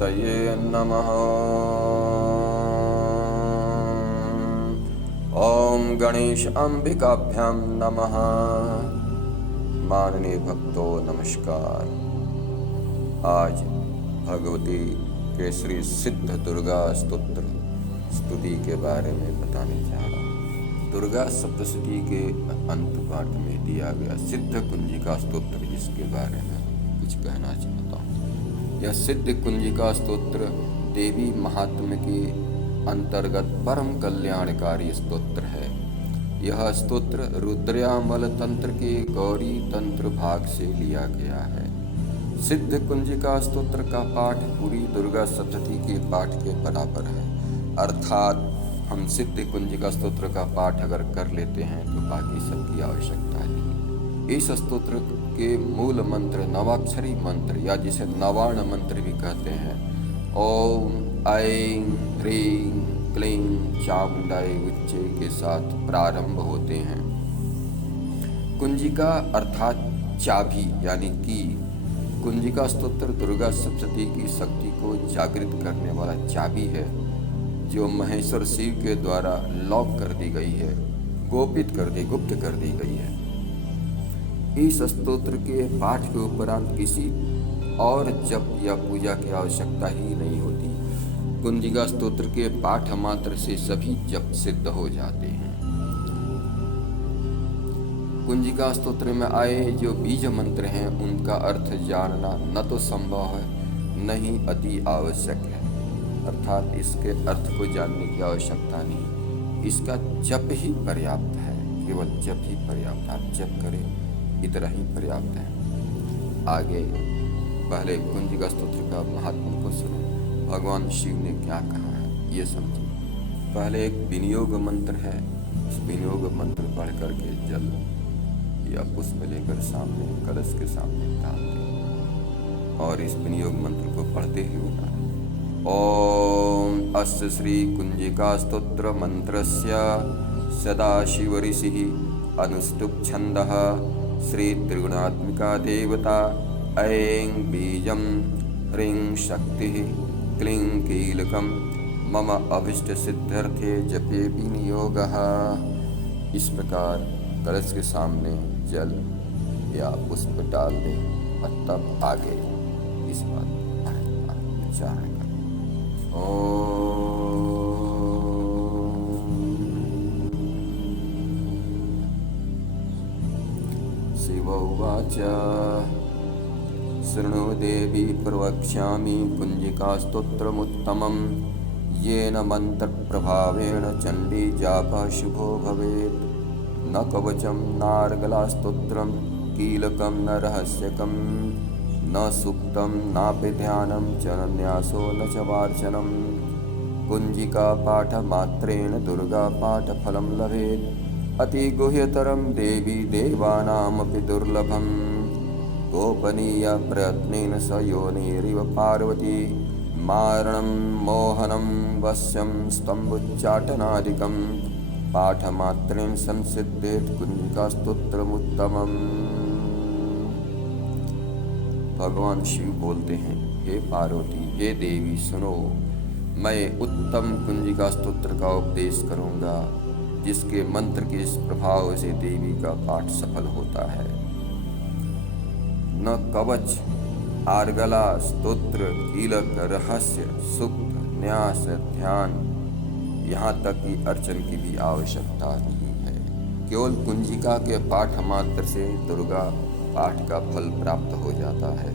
गणपतये नमः। ओम गणेश अंबिकाभ्यां नमः। माननीय भक्तों नमस्कार। आज भगवती केसरी सिद्ध दुर्गा स्तोत्र स्तुति के बारे में बताने जा रहा हूँ। दुर्गा सप्तशती के अंत पाठ में दिया गया सिद्ध कुंजिका स्तोत्र, जिसके बारे में कुछ कहना चाहता हूँ। यह सिद्ध कुंजिका स्तोत्र देवी महात्म्य के अंतर्गत परम कल्याणकारी स्तोत्र है। यह स्तोत्र रुद्रयामल तंत्र के गौरी तंत्र भाग से लिया गया है। सिद्ध कुंजिका स्तोत्र का पाठ पूरी दुर्गा सप्तशती के पाठ के बराबर है, अर्थात हम सिद्ध कुंजिका स्तोत्र का पाठ अगर कर लेते हैं तो बाकी सबकी आवश्यकता नहीं। इस स्तोत्र के मूल मंत्र नवाक्षरी मंत्र या जिसे नवार्ण मंत्र भी कहते हैं, ओम ऐं ह्रीं क्लीं चामुंडाय विच्चे के साथ प्रारंभ होते हैं। कुंजिका अर्थात चाबी यानी की। कुंजिका स्तोत्र दुर्गा सप्तशती की शक्ति को जागृत करने वाला चाबी है, जो महेश्वर शिव के द्वारा लॉक कर दी गई है, गुप्त कर दी गई है। इस स्तोत्र के पाठ के उपरांत किसी और जप या पूजा की आवश्यकता ही नहीं होती। कुंजिका स्तोत्र के पाठ मात्र से सभी जप सिद्ध हो जाते हैं। कुंजिका स्तोत्र में आए जो बीज मंत्र हैं, उनका अर्थ जानना न तो संभव है न ही अति आवश्यक है, अर्थात इसके अर्थ को जानने की आवश्यकता नहीं, इसका जप ही पर्याप्त है। केवल जप ही पर्याप्त, आप जप करें इतना ही पर्याप्त है। आगे पहले कुंजिका स्तोत्र का महात्म्य को सुनो। भगवान शिव ने क्या कहा है ये समझिए। पहले एक विनियोग मंत्र है, उस विनियोग मंत्र पढ़ करके जल या पुष्प लेकर सामने कलश के सामने डाल दें और इस विनियोग मंत्र को पढ़ते ही उठाएं। ओम अस्य श्री कुंजिका स्तोत्र मंत्रस्य सदाशिव ऋषिः अनुष्टुप् छन्दः श्री त्रिगुणात्मिका देवता ऐं बीजं ह्रीं शक्तिः क्लीं कीलकं मम अभीष्ट सिद्ध्यर्थे जपे विनियोगः। इस प्रकार कलश के सामने जल या पुष्प डाल दें और तब आगे इस बात उच्चारण करें। ओम शिव उवाच शृणु देवी प्रवक्ष्यामि कुंजिका स्तोत्रमुत्तमं येन मंत्रप्रभावेण चण्डी जापः शुभो भवेत्। न कवचं नार्गलास्तोत्रं कीलकं न रहस्यकं न सूक्तं नापि ध्यानं च न न्यासो न च वार्चनं। कुंजिका पाठमात्रेण दुर्गा पाठफलं लभेत्। अति गुह्यतरं देवी देवानामपि दुर्लभम्। गोपनीय प्रयत्नेन स योनिरिव पार्वती मारणं मोहनं वश्यं स्तम्भोच्चाटनादिकं पाठमात्रेण संसिद्धेत् कुंजिका स्तोत्रमुत्तमम्। भगवान शिव बोलते हैं, हे पार्वती, हे देवी सुनो, मैं उत्तम कुंजिका स्तोत्र का उपदेश करूंगा, जिसके मंत्र के इस प्रभाव से देवी का पाठ सफल होता है। न कवच, आर्गला, स्तोत्र, कीलक, रहस्य, सूक्त, न्यास, ध्यान, यहाँ तक कि अर्चन की भी आवश्यकता नहीं है। केवल कुंजिका के पाठ मात्र से दुर्गा पाठ का फल प्राप्त हो जाता है।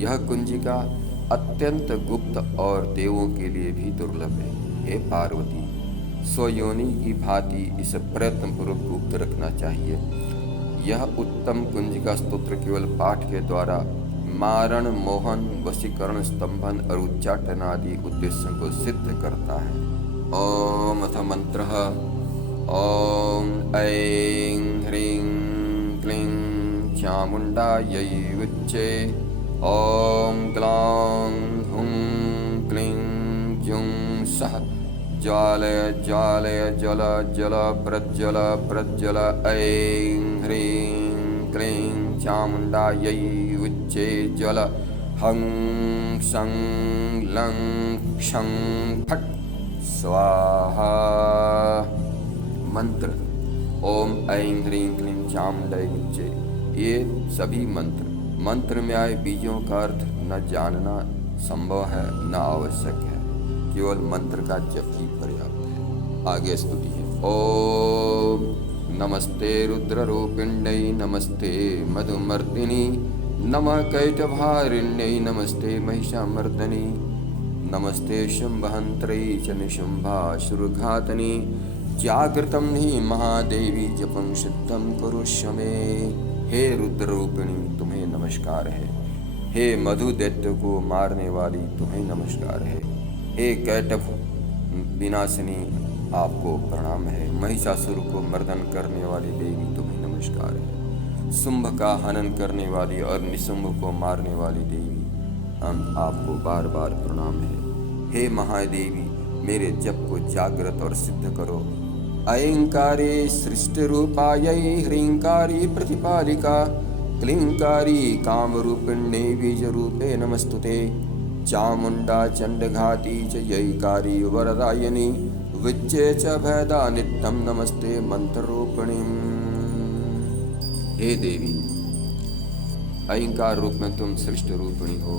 यह कुंजिका अत्यंत गुप्त और देवों के लिए भी दुर्लभ है। हे पार्वती, स्वयोनि की भांति इसे प्रयत्नपूर्वक गुप्त रखना चाहिए। यह उत्तम कुंजिका स्तोत्र केवल पाठ के द्वारा मारण, मोहन, वशीकरण, स्तंभन और उच्चाटन आदि उद्देश्यों को सिद्ध करता है। ओम अथ मंत्रः ओम ऐं ह्रीं क्लीं चामुंडायै विच्चे ओम ग्लां हुं क्लीं जुं सः ज्वालय ज्वालय जल जल प्रज्वल प्रज्वल ऐं ह्रीं क्लीं चामुंडायै विच्चे जल हं शं लं क्षं फट स्वाहा। मंत्र ओम ऐं ह्रीं क्लीं चामुंडाय विच्चे। ये सभी मंत्र में आए बीजों का अर्थ न जानना संभव है न आवश्यक है, केवल मंत्र का जप ही पर्याप्त है। आगे स्तुति है। ओम नमस्ते रुद्ररूपिण्यै नमस्ते मधुमर्दिनी नमः कैटभारिण्यै नमस्ते महिषामर्दनी नमस्ते शुम्भहन्त्रै च निशुम्भासुरघातनी जागृतं हि महादेवी जपं सिद्धं कुरुष्व मे। हे रुद्र रूपिणी तुम्हें नमस्कार है। हे मधु दैत्य को मारने वाली तुम्हें नमस्कार है। हे कैटभ विनाशिनी आपको प्रणाम है। महिषासुर को मर्दन करने वाली देवी तुम्हें नमस्कार है। शुंभ का हनन करने वाली और निशुंभ को मारने वाली देवी आपको बार बार प्रणाम है। हे महादेवी मेरे जप को जागृत और सिद्ध करो। ऐंकारे सृष्टिरूपायै ह्रींकारी प्रतिपालिका क्लींकारी कामरूपिण्यै बीजरूपे नमस्तुते। चामुण्डा चण्डघाती च यैकारी वरदायिनी विच्चे च भयदा नित्यं नमस्ते मंत्ररूपिणीं। हे देवी ऐंकार रूप में तुम सृष्टि रूपिणी हो।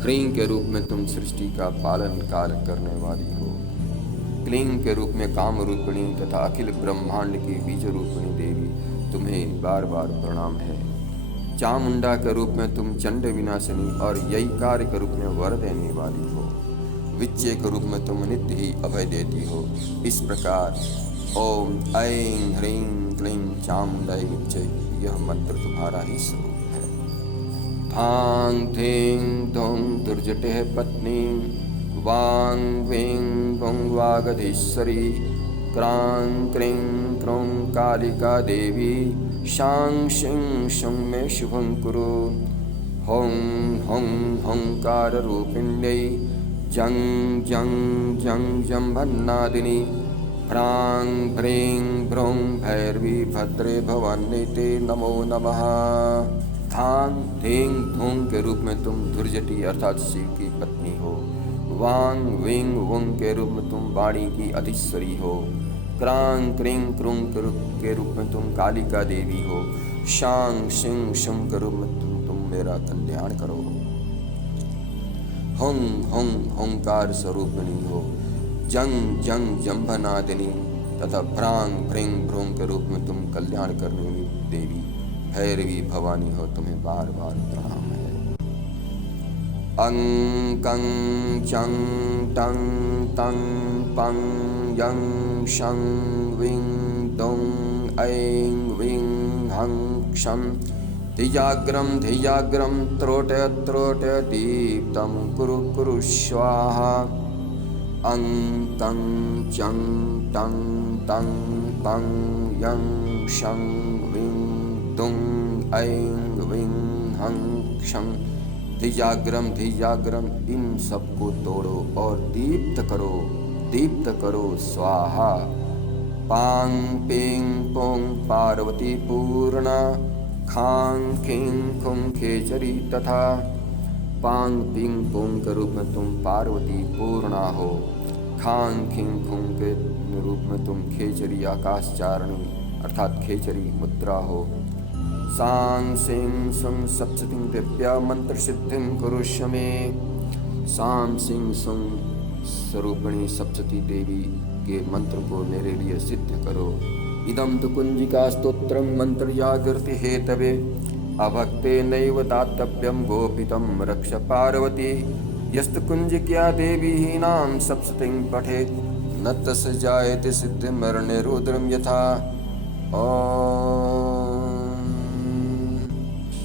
ह्रीं के रूप में तुम सृष्टि का पालन काल करने वाली हो। क्लीं के रूप में काम रूपिणी तथा अखिल ब्रह्मांड की बीज रूपिणी देवी तुम्हें बार बार प्रणाम है। चामुंडा के रूप में तुम चंड विनाशिनी और यैकार के रूप में वर देने वाली हो। विच्चे के रूप में तुम नित्य ही अभय देती हो। इस प्रकार ओम ऐं ह्रीं क्लीं चामुंडाय विच्चे यह मंत्र तुम्हारा ही स्वरूप है। थांग थीं धूं दुर्जटे पत्नी वां वीं वुं वागधीश्वरी क्रां क्रीं क्रूं कालिका देवी शां शिं शुं मे शुभं कुरु। हौं हौं हौंकाररूपिण्यै जं जं जं जम्भन्नादिनी भ्रां भ्रीं भ्रूं भैरवी भद्रे भवान्यै ते नमो नमः। थां थीं धूं के रूप में तुम धुर्जटी अर्थात शिव की पत्नी हो। वां वीं वुं के रूप में तुम वाणी की अधीश्वरी हो। क्रां क्रीं क्रूं के रूप में तुम कालिका देवी हो। शां शिं शुं के रूप में तुम मेरा कल्याण करो। हुं हुं हुंकार स्वरूपिणी हो। जंग जंग जंभनादिनी तथा भ्रां भ्रीं भ्रूं के रूप में तुम कल्याण करने वाली देवी भैरवी भवानी हो। तुम्हें बार बार प्रणाम है। अं कं चं टं तं पं यं शं वीं दुं ऐं वीं हं क्षं धियाग्रं त्रोटय दीप्तं कुरु कुरु स्वाहा। अं कं चं टं तं पं यं शं वीं दुं ऐं वीं हं क्षं धियाग्रम इन सबको तोड़ो और दीप्त करो स्वाहा। पांग पिंग पोंग पार्वती पूर्णा खांग खिंग खुंग खेचरी तथा पांग पिंग पोंग के रूप में तुम पार्वती पूर्णा हो। खांग खिंग खुंग के रूप में तुम खेचरी आकाशचारिणी अर्थात खेचरी मुद्रा हो। सांग सिंह सुं सप्ततिं दिव्या मंत्र सिद्धिं कुरुष्व मे। साम सिंह सुं स्वरूपिणी सप्तती देवी के मंत्र को मेरे लिए सिद्ध करो। इदं तु कुंजिका स्तोत्रं मंत्र जागृति हेतवे अभक्ते नैव दातव्यं गोपितं रक्ष पार्वती। यस्तु कुंजिक्या देवी हीनां सप्ततिं पठेत् न तस्य जायते सिद्धिर्मरणे रुद्रं यथा।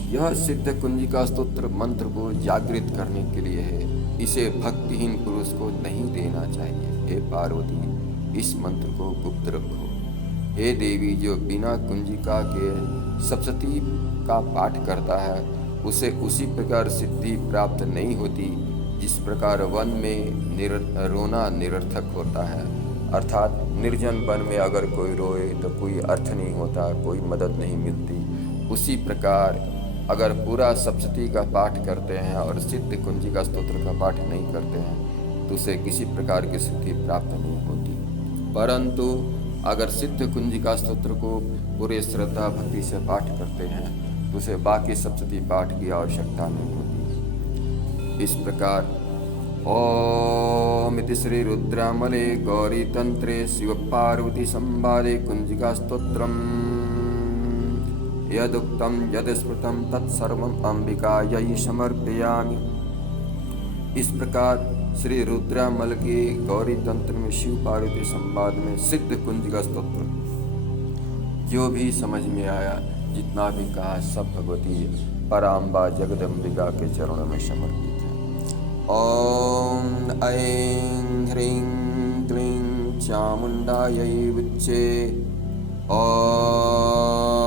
यह सिद्ध कुंजिका स्तोत्र मंत्र को जागृत करने के लिए है। इसे भक्तिहीन पुरुष को नहीं देना चाहिए। हे पार्वती इस मंत्र को गुप्त रखो। हे देवी जो बिना कुंजिका के सप्तती का पाठ करता है उसे उसी प्रकार सिद्धि प्राप्त नहीं होती जिस प्रकार वन में रोना निरर्थक होता है। अर्थात निर्जन वन में अगर कोई रोए तो कोई अर्थ नहीं होता, कोई मदद नहीं मिलती। उसी प्रकार अगर पूरा सप्तशती का पाठ करते हैं और सिद्ध कुंजिका स्तोत्र का पाठ नहीं करते हैं तो उसे किसी प्रकार की सिद्धि प्राप्त नहीं होती। परंतु अगर सिद्ध कुंजिका स्तोत्र को पूरे श्रद्धा भक्ति से पाठ करते हैं तो उसे बाकी सप्तशती पाठ की आवश्यकता नहीं होती। इस प्रकार ओम इति श्री रुद्रामले गौरी तंत्रे शिव पार्वती संवादे कुंजिका स्तोत्रम यदुक्तम यद स्मृतम तत्सर्वम अंबिकायै समर्पयामि। इस प्रकार श्री रुद्रामल के गौरी तंत्र में शिव पार्वती संवाद में सिद्ध कुंजिका स्तोत्र जो भी समझ में आया, जितना भी कहा, सब भगवती पराम्बा जगदम्बिका के चरणों में समर्पित है। ओम ऐं ह्रीं क्लीं चामुंडायै विच्चे। ओम